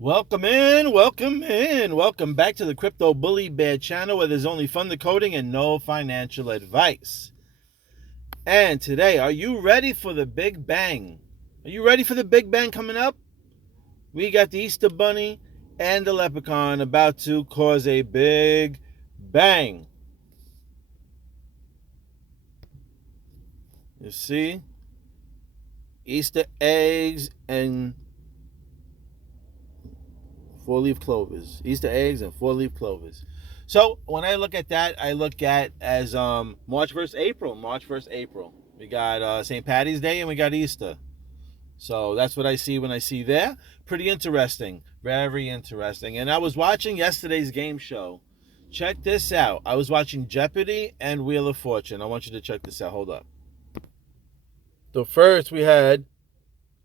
Welcome in, welcome in. Welcome back to the Crypto Bully Bear channel where there's only fun decoding and no financial advice. And today, are you ready for the Big Bang? Are you ready for the Big Bang coming up? We got the Easter Bunny and the Leprechaun about to cause a big bang. You see? Easter eggs and four-leaf clovers. Easter eggs and four-leaf clovers. So when I look at that, I look at as March 1st, April. March 1st, April. We got St. Patty's Day and we got Easter. So that's what I see when I see there. Pretty interesting. Very interesting. And I was watching yesterday's game show. Check this out. I was watching Jeopardy and Wheel of Fortune. I want you to check this out. Hold up. So first we had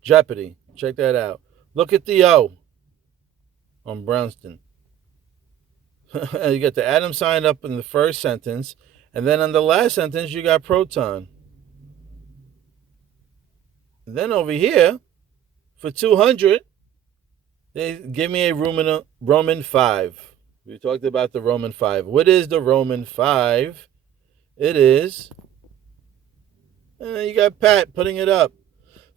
Jeopardy. Check that out. Look at the O on Brownston. You got the atom sign up in the first sentence, and then on the last sentence you got proton. And then over here, for 200, they give me a Roman 5. We talked about the Roman 5. What is the Roman 5? It is, you got Pat putting it up.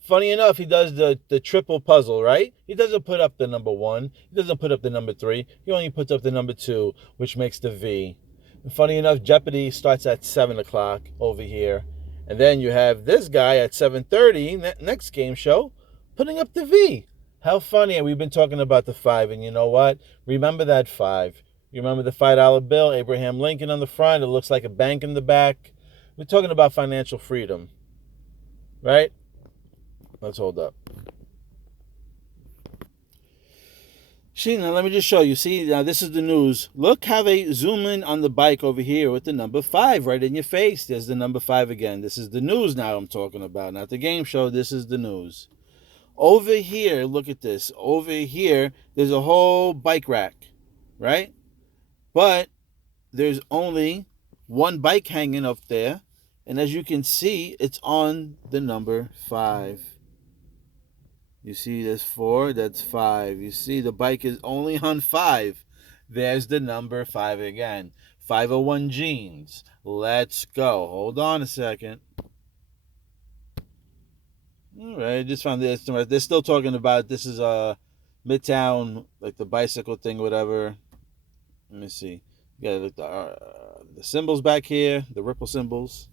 Funny enough, he does the triple puzzle, right? He doesn't put up the number 1. He doesn't put up the number 3. He only puts up the number 2, which makes the V. And funny enough, Jeopardy starts at 7 o'clock over here. And then you have this guy at 7:30, next game show, putting up the V. How funny. And we've been talking about the 5. And you know what? Remember that 5. You remember the $5 bill, Abraham Lincoln on the front. It looks like a bank in the back. We're talking about financial freedom, right? Let's hold up. See, now let me just show you. See, now this is the news. Look how they zoom in on the bike over here with the number 5 right in your face. There's the number 5 again. This is the news now I'm talking about. Not the game show. This is the news. Over here, look at this. Over here, there's a whole bike rack, right? But there's only one bike hanging up there. And as you can see, it's on the number 5. You see, there's 4, that's 5. You see, the bike is only on 5. There's the number 5 again. 501 jeans. Let's go. Hold on a second. All right, just found this. They're still talking about this is Midtown, like the bicycle thing, whatever. Let me see. You got the symbols back here, the ripple symbols.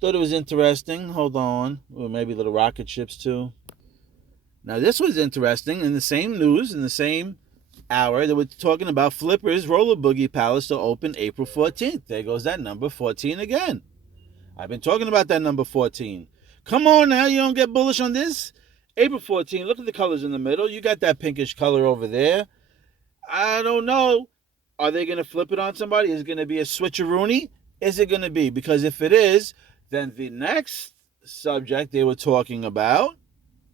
Thought it was interesting. Hold on. Or maybe little rocket ships too. Now, this was interesting. In the same news, in the same hour, they were talking about Flipper's Roller Boogie Palace to open April 14th. There goes that number 14 again. I've been talking about that number 14. Come on now, you don't get bullish on this? April 14, look at the colors in the middle. You got that pinkish color over there. I don't know. Are they going to flip it on somebody? Is it going to be a switcheroony? Is it going to be? Because if it is, then the next subject they were talking about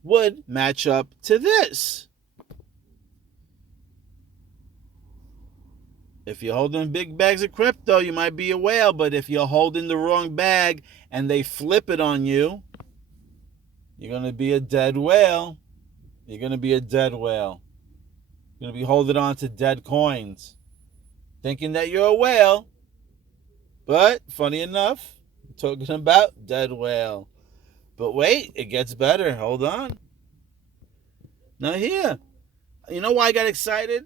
would match up to this. If you're holding big bags of crypto, you might be a whale, but if you're holding the wrong bag and they flip it on you, you're going to be a dead whale. You're going to be a dead whale. You're going to be holding on to dead coins, thinking that you're a whale. But, funny enough, I'm talking about dead whale. But wait, it gets better. Hold on. Now here, you know why I got excited?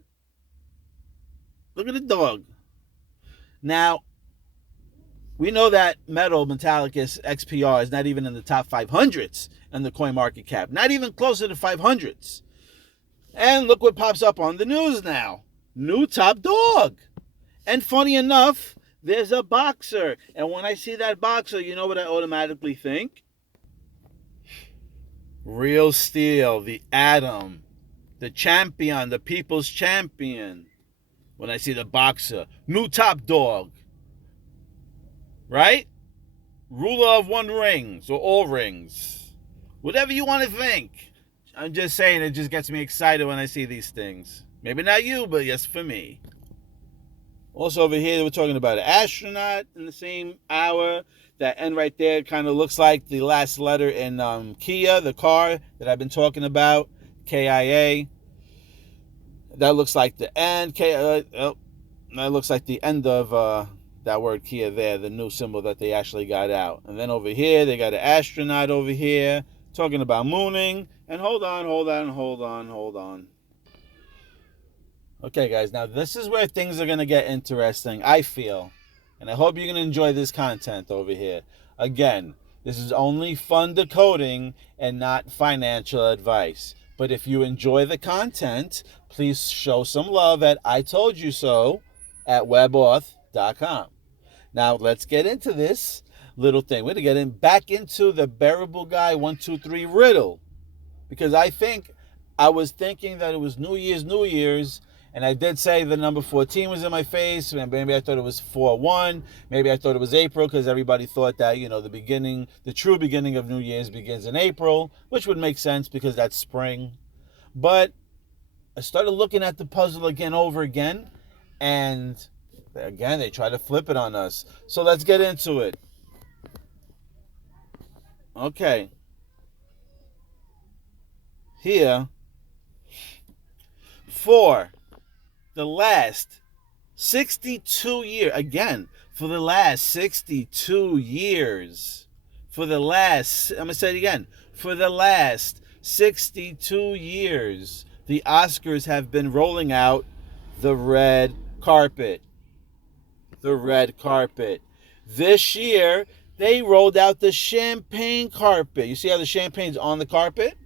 Look at the dog. Now, we know that metal Metallicus XPR is not even in the top 500s in the coin market cap. Not even closer to 500s. And look what pops up on the news now. New top dog. And funny enough, there's a boxer. And when I see that boxer, you know what I automatically think? Real Steel, the Atom, the champion, the people's champion. When I see the boxer, new top dog, right? Ruler of 1 rings or all rings, whatever you want to think. I'm just saying, it just gets me excited when I see these things. Maybe not you, but yes, for me. Also over here, we're talking about an astronaut in the same hour. That N right there kind of looks like the last letter in Kia, the car that I've been talking about, KIA. That looks like the end. That looks like the end of that word Kia there, the new symbol that they actually got out. And then over here, they got an astronaut over here talking about mooning. And hold on. Okay, guys, now this is where things are going to get interesting, I feel. And I hope you're going to enjoy this content over here. Again, this is only fun decoding and not financial advice. But if you enjoy the content, please show some love at I Told You So at webauth.com. Now, let's get into this little thing. We're going to get back into the Bearable Guy 123 riddle. Because I was thinking that it was New Year's, and I did say the number 14 was in my face, and maybe I thought it was 4-1, maybe I thought it was April, because everybody thought that, the true beginning of New Year's begins in April, which would make sense because that's spring. But I started looking at the puzzle over again, and again, they try to flip it on us. So let's get into it. Okay. Here, for the last 62 years, again, for the last 62 years, I'm going to say it again, for the last 62 years, the Oscars have been rolling out the red carpet. The red carpet. This year, they rolled out the champagne carpet. You see how the champagne's on the carpet?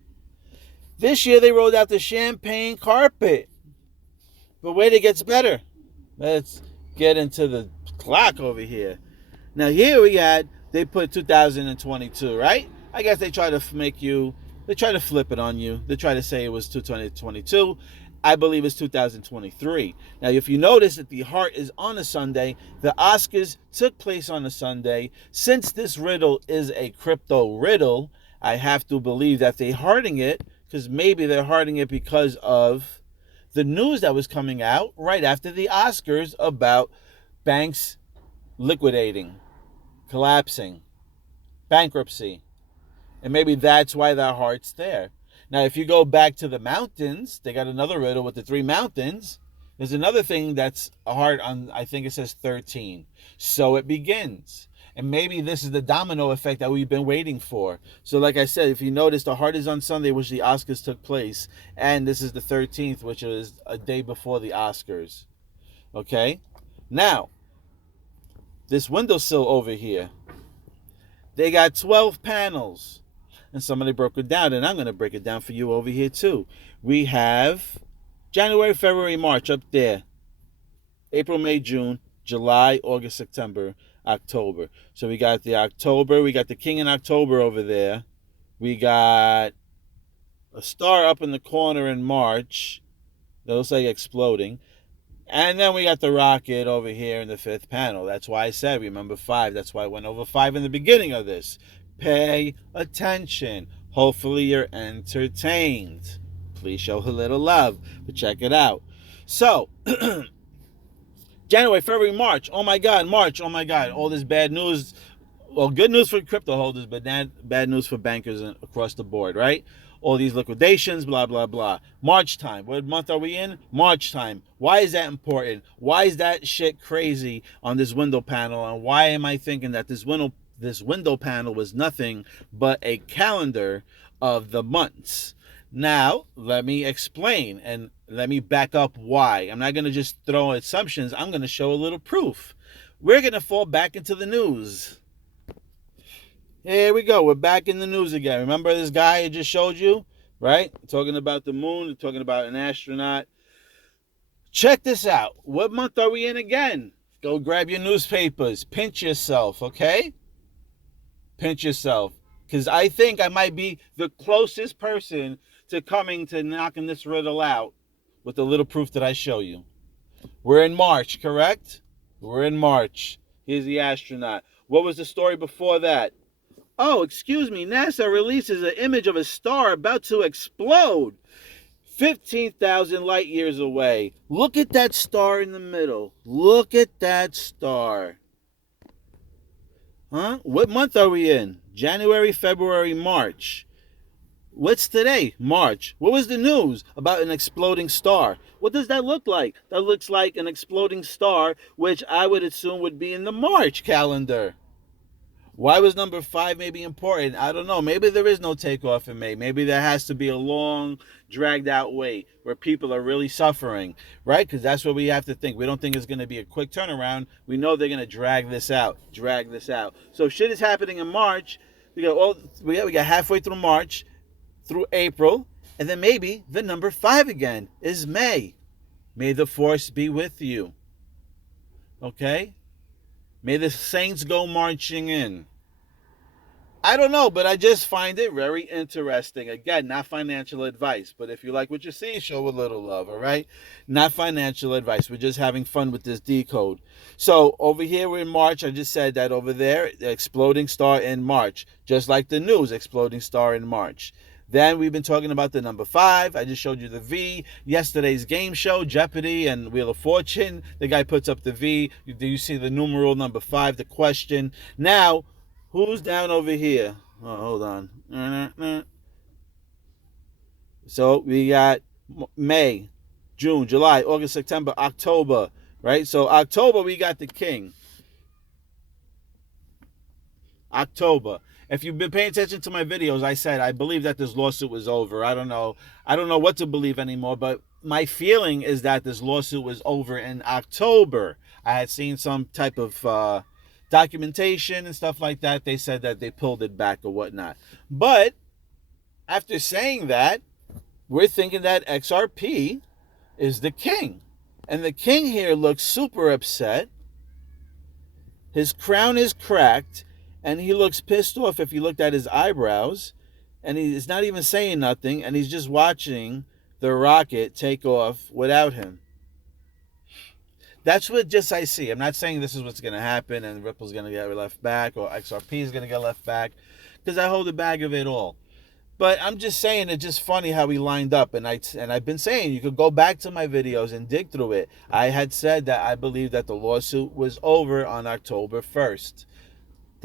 This year, they rolled out the champagne carpet. But wait, it gets better. Let's get into the clock over here. Now, here they put 2022, right? I guess they try to flip it on you. They try to say it was 2022. I believe it's 2023. Now, if you notice that the heart is on a Sunday, the Oscars took place on a Sunday. Since this riddle is a crypto riddle, I have to believe that they're hearting it, because maybe they're hearting it because of the news that was coming out right after the Oscars about banks liquidating, collapsing, bankruptcy. And maybe that's why their heart's there. Now, if you go back to the mountains, they got another riddle with the 3 mountains. There's another thing that's a heart on, I think it says 13. So it begins. And maybe this is the domino effect that we've been waiting for. So like I said, if you notice, the heart is on Sunday, which the Oscars took place. And this is the 13th, which is a day before the Oscars. Okay? Now, this windowsill over here, they got 12 panels. And somebody broke it down, and I'm going to break it down for you over here too. We have January, February, March up there. April, May, June, July, August, September, October. So we got the October. We got the King in October over there. We got a star up in the corner in March. That looks like exploding. And then we got the rocket over here in the 5th panel. That's why I said, remember 5. That's why I went over 5 in the beginning of this. Pay attention. Hopefully you're entertained. Please show a little love. But check it out. So, January, February, March. Oh my God, March. Oh my God. All this bad news. Well, good news for crypto holders, but bad news for bankers across the board, right? All these liquidations, blah, blah, blah. March time. What month are we in? March time. Why is that important? Why is that shit crazy on this window panel? And why am I thinking that this window panel was nothing but a calendar of the months? Now, let me explain and let me back up why. I'm not going to just throw assumptions. I'm going to show a little proof. We're going to fall back into the news. Here we go. We're back in the news again. Remember this guy I just showed you? Right? Talking about the moon. Talking about an astronaut. Check this out. What month are we in again? Go grab your newspapers. Pinch yourself, okay? Pinch yourself. Because I think I might be the closest person to coming to knocking this riddle out with the little proof that I show you. We're in March, correct? We're in March. Here's the astronaut. What was the story before that? Oh, excuse me. NASA releases an image of a star about to explode 15,000 light years away. Look at that star in the middle. Look at that star. Huh? What month are we in? January, February, March. What's today? March. What was the news about an exploding star? What does that look like? That looks like an exploding star, which I would assume would be in the March calendar. Why was number 5 maybe important? I don't know. Maybe there is no takeoff in May. Maybe there has to be a long, dragged out wait where people are really suffering, right? Because that's what we have to think. We don't think it's going to be a quick turnaround. We know they're going to drag this out. So shit is happening in March. We got halfway through March, through April, and then maybe the number 5 again is May. May the force be with you. Okay? May the saints go marching in. I don't know, but I just find it very interesting. Again, not financial advice, but if you like what you see, show a little love, all right? Not financial advice. We're just having fun with this decode. So over here we're in March. I just said that over there, the exploding star in March, just like the news, exploding star in March. Then we've been talking about the number 5. I just showed you the V. Yesterday's game show, Jeopardy and Wheel of Fortune. The guy puts up the V. Do you see the numeral number 5, the question? Now, who's down over here? Oh, hold on. So we got May, June, July, August, September, October, right? So October, we got the king. October. If you've been paying attention to my videos, I said I believe that this lawsuit was over. I don't know what to believe anymore, but my feeling is that this lawsuit was over in October. I had seen some type of documentation and stuff like that. They said that they pulled it back or whatnot. But after saying that, we're thinking that XRP is the king. And the king here looks super upset. His crown is cracked. And he looks pissed off if you looked at his eyebrows. And he's not even saying nothing. And he's just watching the rocket take off without him. That's what just I see. I'm not saying this is what's going to happen and Ripple's going to get left back or XRP is going to get left back. Because I hold a bag of it all. But I'm just saying it's just funny how we lined up. And I've been saying you could go back to my videos and dig through it. I had said that I believe that the lawsuit was over on October 1st.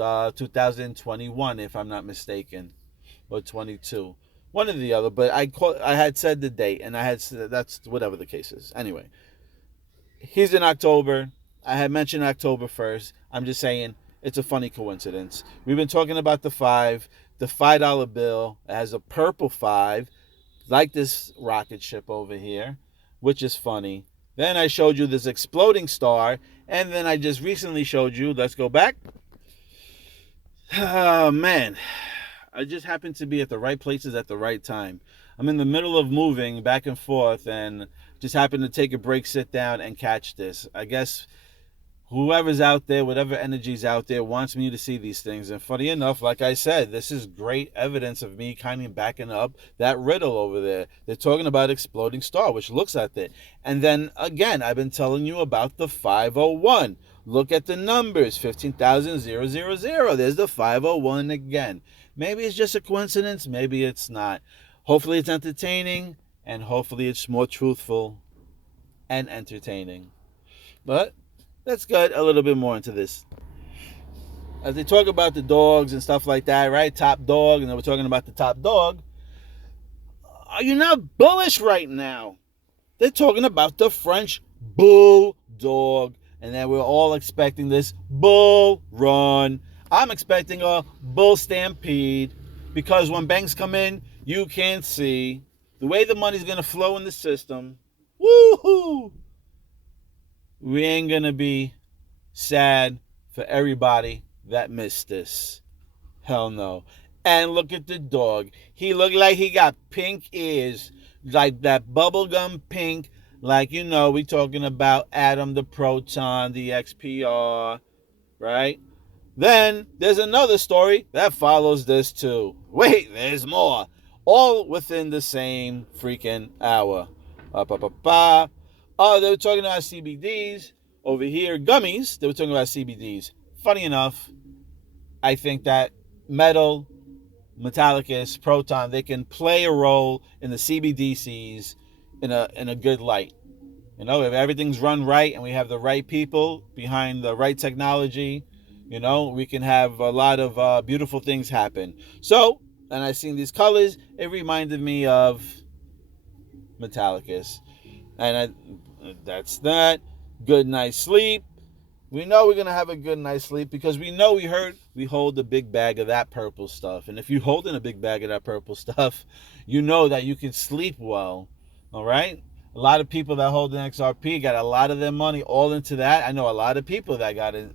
2021, if I'm not mistaken, or 22, one or the other. But I had said the date, and I had said that's whatever the case is. Anyway, he's in October. I had mentioned October 1st. I'm just saying it's a funny coincidence. We've been talking about the $5 bill. It has a purple 5, like this rocket ship over here, which is funny. Then I showed you this exploding star, and then I just recently showed you. Let's go back. Oh, man. I just happened to be at the right places at the right time. I'm in the middle of moving back and forth and just happened to take a break, sit down, and catch this. I guess whoever's out there, whatever energy's out there, wants me to see these things. And funny enough, like I said, this is great evidence of me kind of backing up that riddle over there. They're talking about exploding star, which looks at it. And then, again, I've been telling you about the 501. Look at the numbers, 15,000. There's the 501 again. Maybe it's just a coincidence. Maybe it's not. Hopefully it's entertaining, and hopefully it's more truthful and entertaining. But let's get a little bit more into this. As they talk about the dogs and stuff like that, right? Top dog, and then we're talking about the top dog. Are you not bullish right now? They're talking about the French bulldog. And then we're all expecting this bull run. I'm expecting a bull stampede because when banks come in, you can't see the way the money's going to flow in the system. Woohoo! We ain't going to be sad for everybody that missed this. Hell no. And look at the dog. He looked like he got pink ears, like that bubblegum pink. Like, you know, we talking about Atom, the Proton, the XPR, right? Then there's another story that follows this too. Wait, there's more. All within the same freaking hour. Oh, they were talking about CBDs. Over here, gummies. They were talking about CBDs. Funny enough, I think that Metallicus, Proton, they can play a role in the CBDCs in a good light. You know, if everything's run right and we have the right people behind the right technology, you know, we can have a lot of beautiful things happen. So and I seen these colors, it reminded me of Metallicus. And that's that. Good night's sleep. We know we're gonna have a good night's sleep because we know we hold a big bag of that purple stuff. And if you're holding a big bag of that purple stuff, you know that you can sleep well. All right? A lot of people that hold an XRP got a lot of their money all into that. I know a lot of people that got a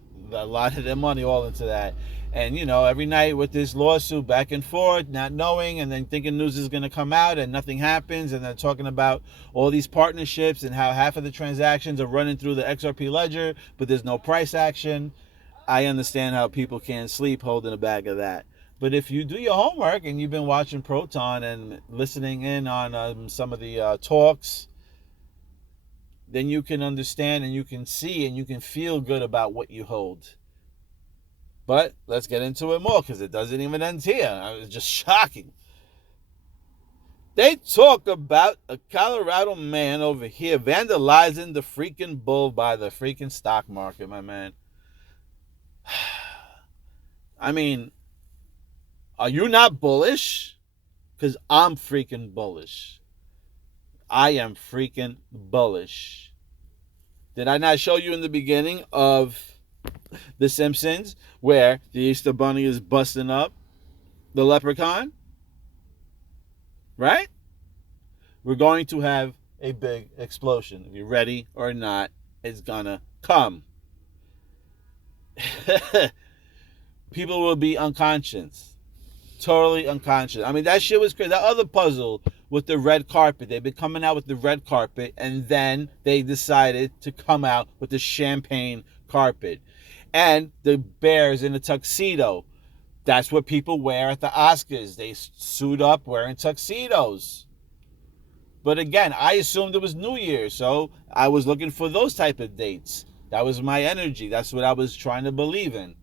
lot of their money all into that. And every night with this lawsuit back and forth, not knowing, and then thinking news is going to come out and nothing happens, and then talking about all these partnerships and how half of the transactions are running through the XRP ledger, but there's no price action. I understand how people can't sleep holding a bag of that. But if you do your homework and you've been watching Proton and listening in on some of the talks, then you can understand and you can see and you can feel good about what you hold. But let's get into it more because it doesn't even end here. It's just shocking. They talk about a Colorado man over here vandalizing the freaking bull by the freaking stock market, my man. I mean, are you not bullish? Because I'm freaking bullish. I am freaking bullish. Did I not show you in the beginning of The Simpsons where the Easter Bunny is busting up the leprechaun? Right? We're going to have a big explosion. If you're ready or not, it's gonna come. People will be unconscious. Totally unconscious. I mean, that shit was crazy. That other puzzle with the red carpet. They've been coming out with the red carpet, and then they decided to come out with the champagne carpet. And the bears in a tuxedo. That's what people wear at the Oscars. They suit up wearing tuxedos. But again, I assumed it was New Year, so I was looking for those type of dates. That was my energy. That's what I was trying to believe in.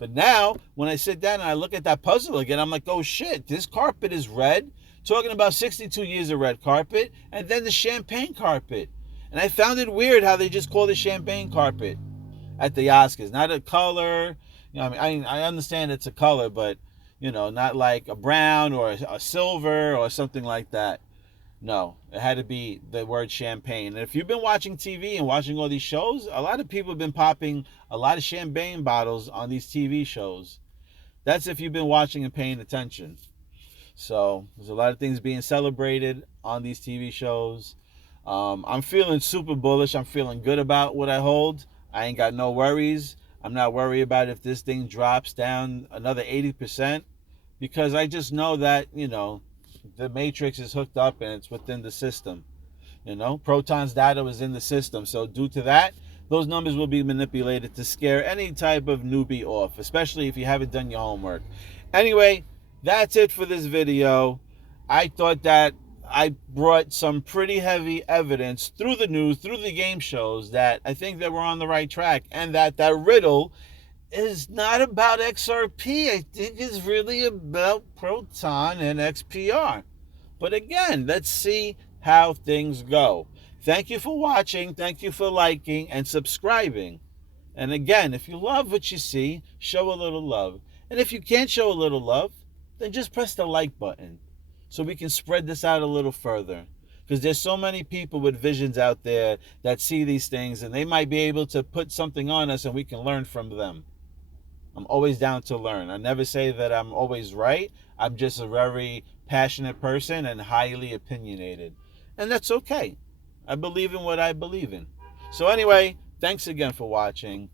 But now, when I sit down and I look at that puzzle again, I'm like, oh shit, this carpet is red. Talking about 62 years of red carpet, and then the champagne carpet. And I found it weird how they just call it champagne carpet at the Oscars. Not a color. I understand it's a color, but, not like a brown or a silver or something like that. No, it had to be the word champagne. And if you've been watching TV and watching all these shows, a lot of people have been popping a lot of champagne bottles on these TV shows. That's if you've been watching and paying attention. So there's a lot of things being celebrated on these TV shows. I'm feeling super bullish. I'm feeling good about what I hold. I ain't got no worries. I'm not worried about if this thing drops down another 80% because I just know that, the matrix is hooked up and it's within the system. Proton's data was in the system. So due to that, those numbers will be manipulated to scare any type of newbie off, especially if you haven't done your homework. Anyway, that's it for this video. I thought that I brought some pretty heavy evidence through the news, through the game shows, that I think that we're on the right track, and that Riddle is not about XRP. I think it's really about Proton and XPR. But again, let's see how things go. Thank you for watching. Thank you for liking and subscribing. And again, if you love what you see, show a little love. And if you can't show a little love, then just press the like button so we can spread this out a little further. Because there's so many people with visions out there that see these things, and they might be able to put something on us and we can learn from them. I'm always down to learn. I never say that I'm always right. I'm just a very passionate person and highly opinionated. And that's okay. I believe in what I believe in. So anyway, thanks again for watching.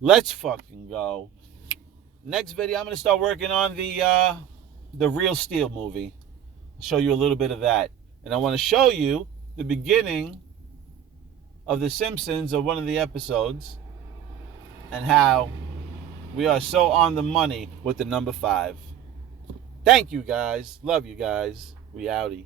Let's fucking go. Next video, I'm going to start working on the Real Steel movie. Show you a little bit of that. And I want to show you the beginning of The Simpsons, of one of the episodes, and how we are so on the money with the number 5. Thank you guys. Love you guys. We outie.